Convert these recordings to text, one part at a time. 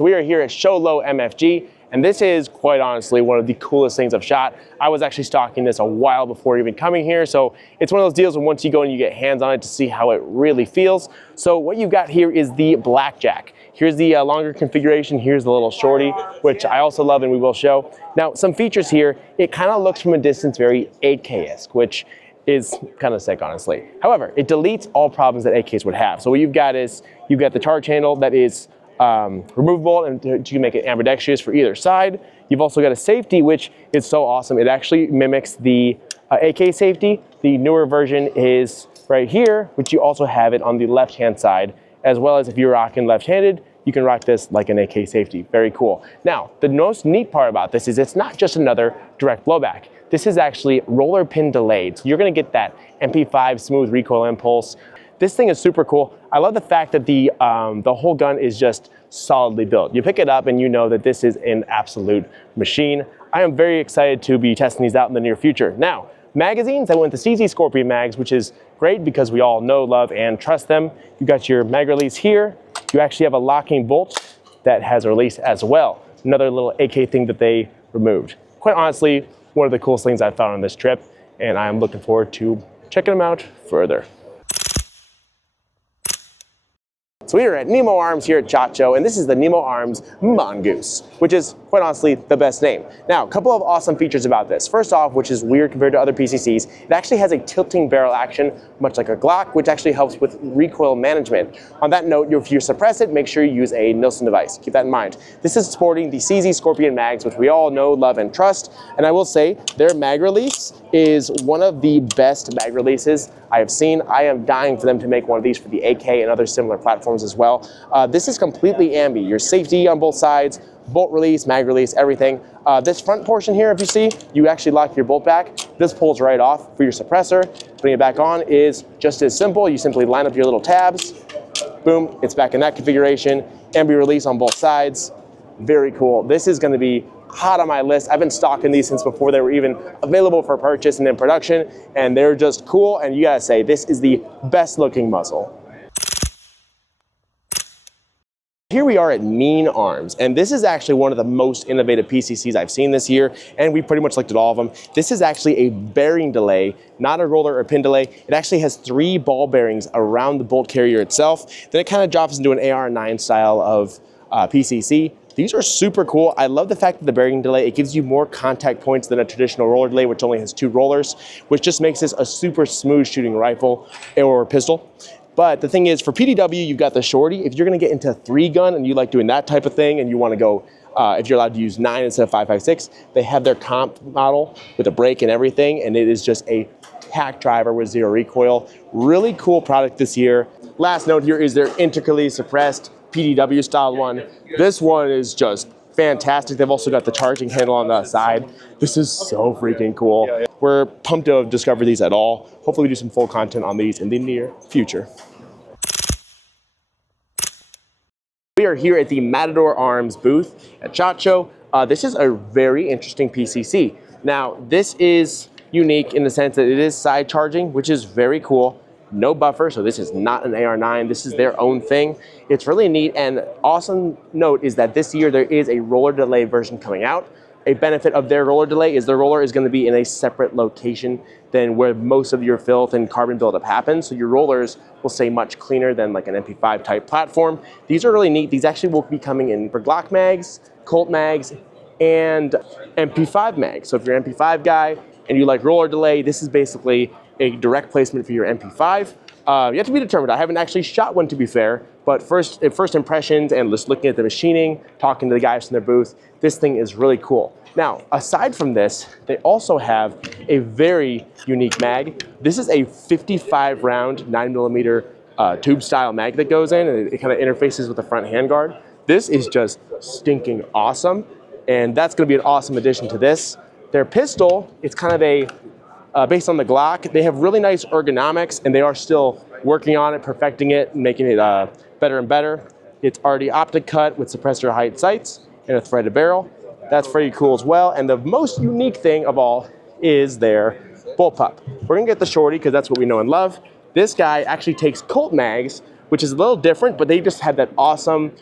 We are here at Show Low MFG, and this is quite honestly one of the coolest things I've shot. I was actually stocking this a while before even coming here, so it's one of those deals when once you go and you get hands on it to see how it really feels. So what you've got here is the Blackjack. Here's the longer configuration, here's the little shorty, which I also love and we will show. Now, some features here, it kind of looks from a distance very 8K-esque, which is kind of sick, honestly. However, it deletes all problems that 8Ks would have. So what you've got is, you've got the charge handle that is removable, and you can make it ambidextrous for either side. You've also got a safety, which is so awesome. It actually mimics the AK safety. The newer version is right here, which you also have it on the left-hand side, as well as if you're rocking left-handed, you can rock this like an AK safety. Very cool. Now, the most neat part about this is it's not just another direct blowback. This is actually roller pin delayed. So you're gonna get that MP5 smooth recoil impulse. This thing is super cool. I love the fact that the whole gun is just solidly built. You pick it up and you know that this is an absolute machine. I am very excited to be testing these out in the near future. Now, magazines, I went with the CZ Scorpion mags, which is great because we all know, love, and trust them. You got your mag release here. You actually have a locking bolt that has a release as well. Another little AK thing that they removed. Quite honestly, one of the coolest things I've found on this trip, and I'm looking forward to checking them out further. So we are at Nemo Arms here at SHOT Show, and this is the Nemo Arms Mongoose, which is quite honestly the best name. Now, a couple of awesome features about this. First off, which is weird compared to other PCCs, it actually has a tilting barrel action, much like a Glock, which actually helps with recoil management. On that note, if you suppress it, make sure you use a Nielsen device. Keep that in mind. This is sporting the CZ Scorpion mags, which we all know, love, and trust. And I will say, their mag release is one of the best mag releases I have seen. I am dying for them to make one of these for the AK and other similar platforms as well. This is completely ambi. Your safety on both sides, bolt release, mag release, everything. This front portion here, if you see, you actually lock your bolt back. This pulls right off for your suppressor. Putting it back on is just as simple. You simply line up your little tabs. Boom, it's back in that configuration. Ambi release on both sides. Very cool. This is going to be hot on my list. I've been stocking these since before they were even available for purchase and in production, and they're just cool, and you gotta say, this is the best looking muzzle. Here we are at Mean Arms, and this is actually one of the most innovative PCCs I've seen this year, and we pretty much looked at all of them. This is actually a bearing delay, not a roller or pin delay. It actually has 3 ball bearings around the bolt carrier itself. Then it kind of drops into an AR9 style of PCC. These are super cool. I love the fact that the bearing delay, it gives you more contact points than a traditional roller delay, which only has 2 rollers, which just makes this a super smooth shooting rifle or pistol. But the thing is, for PDW, you've got the shorty. If you're gonna get into 3-gun and you like doing that type of thing and you wanna go, if you're allowed to use 9 instead of 5.56, they have their comp model with a brake and everything, and it is just a hack driver with 0 recoil. Really cool product this year. Last note here is their integrally suppressed PDW style one. This one is just fantastic. They've also got the charging handle on the side. This is so freaking cool. We're pumped to have discovered these at all. Hopefully we do some full content on these in the near future. We are here at the Matador Arms booth at SHOT Show. This is a very interesting PCC. Now, this is unique in the sense that it is side charging, which is very cool. No buffer, so this is not an AR9. This is their own thing. It's really neat, and awesome note is that this year there is a roller delay version coming out. A benefit of their roller delay is the roller is going to be in a separate location than where most of your filth and carbon buildup happens, so your rollers will stay much cleaner than like an MP5 type platform. These are really neat. These actually will be coming in for Glock mags, Colt mags, and MP5 mags. So if you're an MP5 guy and you like roller delay, this is basically a direct placement for your MP5. You have to be determined. I haven't actually shot one, to be fair, but first impressions and just looking at the machining, talking to the guys from their booth, this thing is really cool. Now, aside from this, they also have a very unique mag. This is a 55 round 9mm tube style mag that goes in, and it kind of interfaces with the front handguard. This is just stinking awesome, and that's going to be an awesome addition to this. Their pistol, it's kind of a based on the Glock. They have really nice ergonomics, and they are still working on it, perfecting it, making it better and better. It's already optic cut with suppressor height sights and a threaded barrel. That's pretty cool as well. And the most unique thing of all is their bullpup. We're gonna get the shorty because that's what we know and love. This guy actually takes Colt mags, which is a little different, but they just had that awesome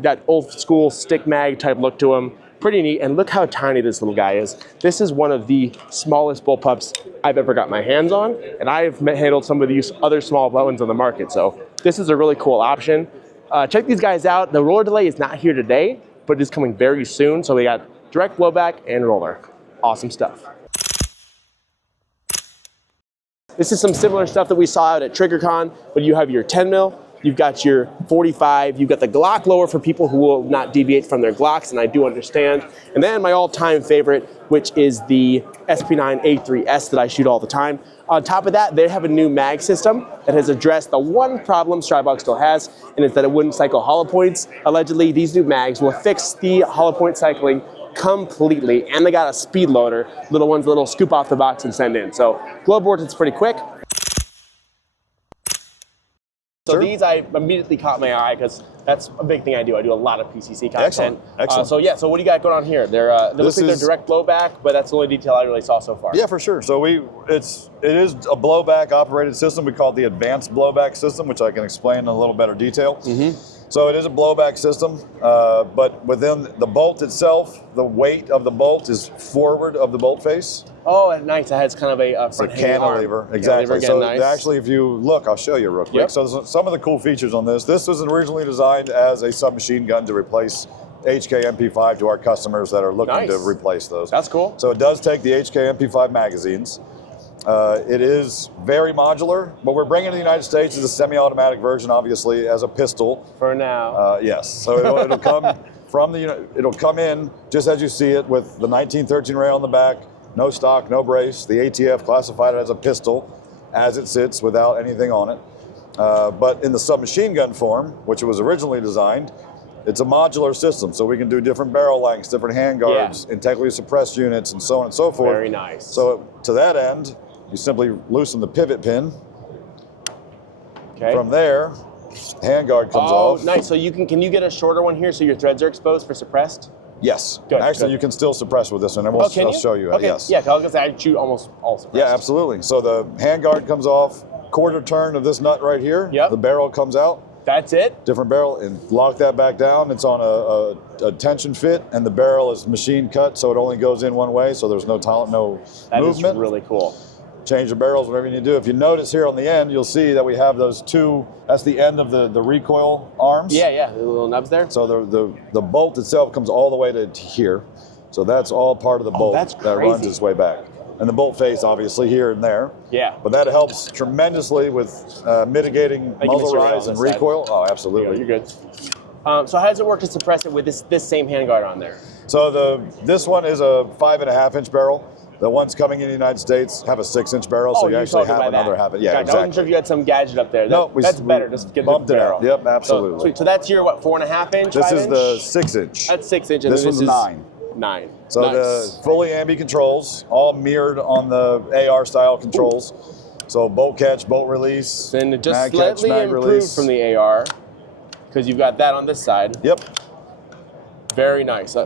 that old school stick mag type look to them. Pretty neat, and look how tiny this little guy is. This is one of the smallest bullpups I've ever got my hands on, and I've handled some of these other small ones on the market, so this is a really cool option. Check these guys out. The roller delay is not here today, but it is coming very soon, so we got direct blowback and roller. Awesome stuff. This is some similar stuff that we saw out at TriggerCon, but you have your 10 mil, you've got your 45, you've got the Glock lower for people who will not deviate from their Glocks, and I do understand. And then my all-time favorite, which is the SP9A3S that I shoot all the time. On top of that, they have a new mag system that has addressed the one problem Strybog still has, and it's that it wouldn't cycle hollow points. Allegedly, these new mags will fix the hollow point cycling completely, and they got a speed loader, little ones, little scoop off the box and send in. So globe boards, it's pretty quick. So sure. These I immediately caught my eye because that's a big thing I do. I do a lot of PCC content. Excellent. So what do you got going on here? They look like they're direct blowback, but that's the only detail I really saw so far. Yeah, for sure. So it is a blowback operated system. We call it the advanced blowback system, which I can explain in a little better detail. Mm-hmm. So it is a blowback system, but within the bolt itself, the weight of the bolt is forward of the bolt face. Oh, nice. It has kind of a front cantilever. arm. Exactly. Again, so nice. Actually, if you look, I'll show you real quick. Yep. So some of the cool features on this was originally designed as a submachine gun to replace HK MP5 to our customers that are looking to replace those. That's cool. So it does take the HK MP5 magazines. It is very modular. What we're bringing to the United States is a semi-automatic version, obviously, as a pistol. For now. Yes. So it'll come from it'll come in just as you see it with the 1913 rail on the back, no stock, no brace. The ATF classified it as a pistol as it sits without anything on it. But in the submachine gun form, which it was originally designed, it's a modular system, so we can do different barrel lengths, different handguards, integrally suppressed units, and so on and so forth. Very nice. So to that end, you simply loosen the pivot pin. Okay. From there, handguard comes off. Oh, nice. So can you get a shorter one here so your threads are exposed for suppressed? Yes. Good, Actually, you can still suppress with this one, and I'll show you. Okay. Yes. Yeah, because I was going to say I shoot almost all suppressed. Yeah, absolutely. So the handguard comes off, quarter turn of this nut right here. Yep. The barrel comes out. That's it? Different barrel, and lock that back down. It's on a tension fit, and the barrel is machine cut, so it only goes in one way, so there's no movement. That is really cool. Change the barrels, whatever you need to do. If you notice here on the end, you'll see that we have those two, that's the end of the recoil arms. Yeah, the little nubs there. So the bolt itself comes all the way to here. So that's all part of the bolt that runs its way back. And the bolt face, obviously, here and there. Yeah. But that helps tremendously with mitigating muzzle rise and recoil. Oh, absolutely. You're good. So how does it work to suppress it with this same handguard on there? So this one is a 5.5-inch barrel. The ones coming in the United States have a 6-inch barrel, so you actually have another half. Yeah, exactly. I wasn't sure if you had some gadget up there. No, that's better. Just get the barrel. Yep, absolutely. So, sweet. So that's your 4.5-inch? This 5-inch? is the 6-inch. That's 6-inch. And this one's 9. 9. So the fully ambi controls, all mirrored on the AR style controls. So bolt catch, bolt release, and it just mag slightly catch, mag improved release from the AR because you've got that on this side. Yep. Very nice.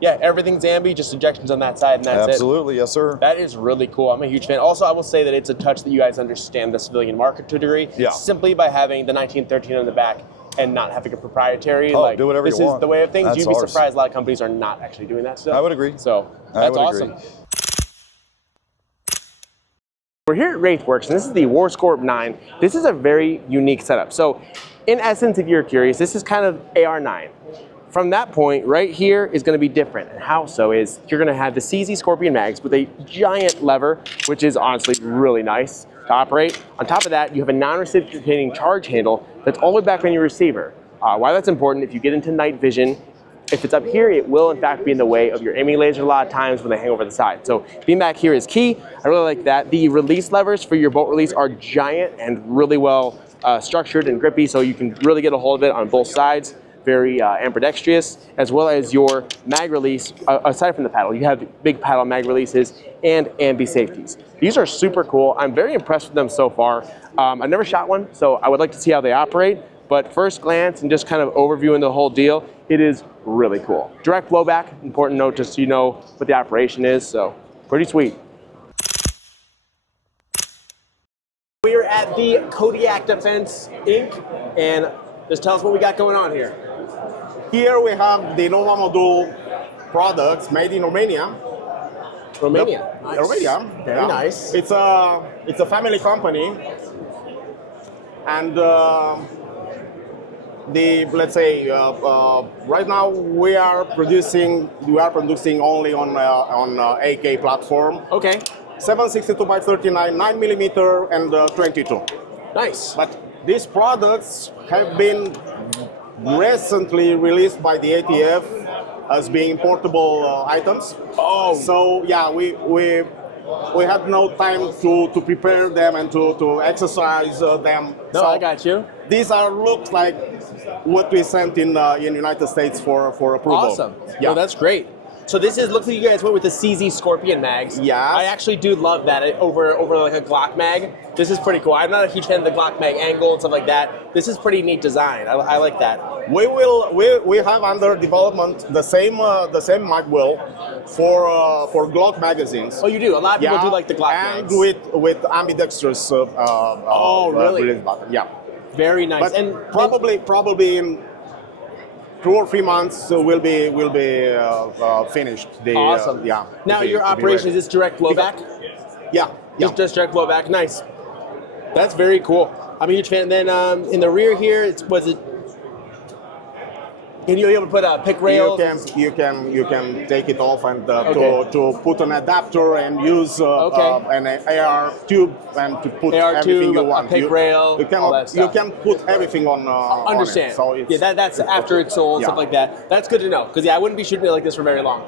Yeah, everything's ambi, just ejections on that side, and that's Absolutely, yes, sir. That is really cool. I'm a huge fan. Also, I will say that it's a touch that you guys understand the civilian market to a degree, simply by having the 1913 on the back and not having a proprietary. Oh, do whatever you want. This is the way of things. That's You'd be ours. surprised a lot of companies are not actually doing that stuff. I would agree. So that's awesome. Agree. We're here at Wraithworks, and this is the Warscorp 9. This is a very unique setup. So in essence, if you're curious, this is kind of AR9. From that point, right here is going to be different. And how so is you're going to have the CZ Scorpion mags with a giant lever, which is honestly really nice to operate. On top of that, you have a non-reciprocating charge handle that's all the way back on your receiver. Why that's important, if you get into night vision, if it's up here, it will in fact be in the way of your aiming laser a lot of times when they hang over the side. So being back here is key. I really like that. The release levers for your bolt release are giant and really well structured and grippy, so you can really get a hold of it on both sides. Very ambidextrous, as well as your mag release. Aside from the paddle, you have big paddle mag releases and ambi safeties. These are super cool. I'm very impressed with them so far. I've never shot one, so I would like to see how they operate. But first glance and just kind of overviewing the whole deal, it is really cool. Direct blowback, important note, just so you know what the operation is. So pretty sweet. We are at the Kodiak Defense Inc. and just tell us what we got going on here. Here we have the Nova Module products made in Romania. Romania. Nice. Romania. Very nice. It's a family company, and let's say right now we are producing only on AK platform. Okay. 762 by 39, 9 millimeter, and 22. Nice. But these products have been recently released by the ATF as being portable items. Oh. So yeah, we had no time to prepare them and to exercise them. No, so I got you. These looks like what we sent in United States for approval. Awesome. Yeah, No, that's great. So this looks like you guys went with the CZ Scorpion mags. Yes. I actually do love that over like a Glock mag. This is pretty cool. I'm not a huge fan of the Glock mag angle and stuff like that. This is pretty neat design. I like that. We have under development the same mag will for Glock magazines. Oh, you do? A lot of people do like the Glock and mags. with ambidextrous really? release button. Yeah, Very nice. but and probably in 2 or 3 months will be finished. Awesome. Yeah. Now to be your operation, is ready. this direct blowback? Yeah. Yeah. Just direct blowback. Nice. That's very cool. I'm a huge fan. And then in the rear here, was it? Can you be able to put pick rails? You can take it off and Okay. to put an adapter and use an AR tube and to put AR everything tube, you a want. pick rail, all that You stuff. can put everything on. Understand. On it. So that's after it's sold, Yeah. stuff like that. That's good to know, because I wouldn't be shooting it like this for very long.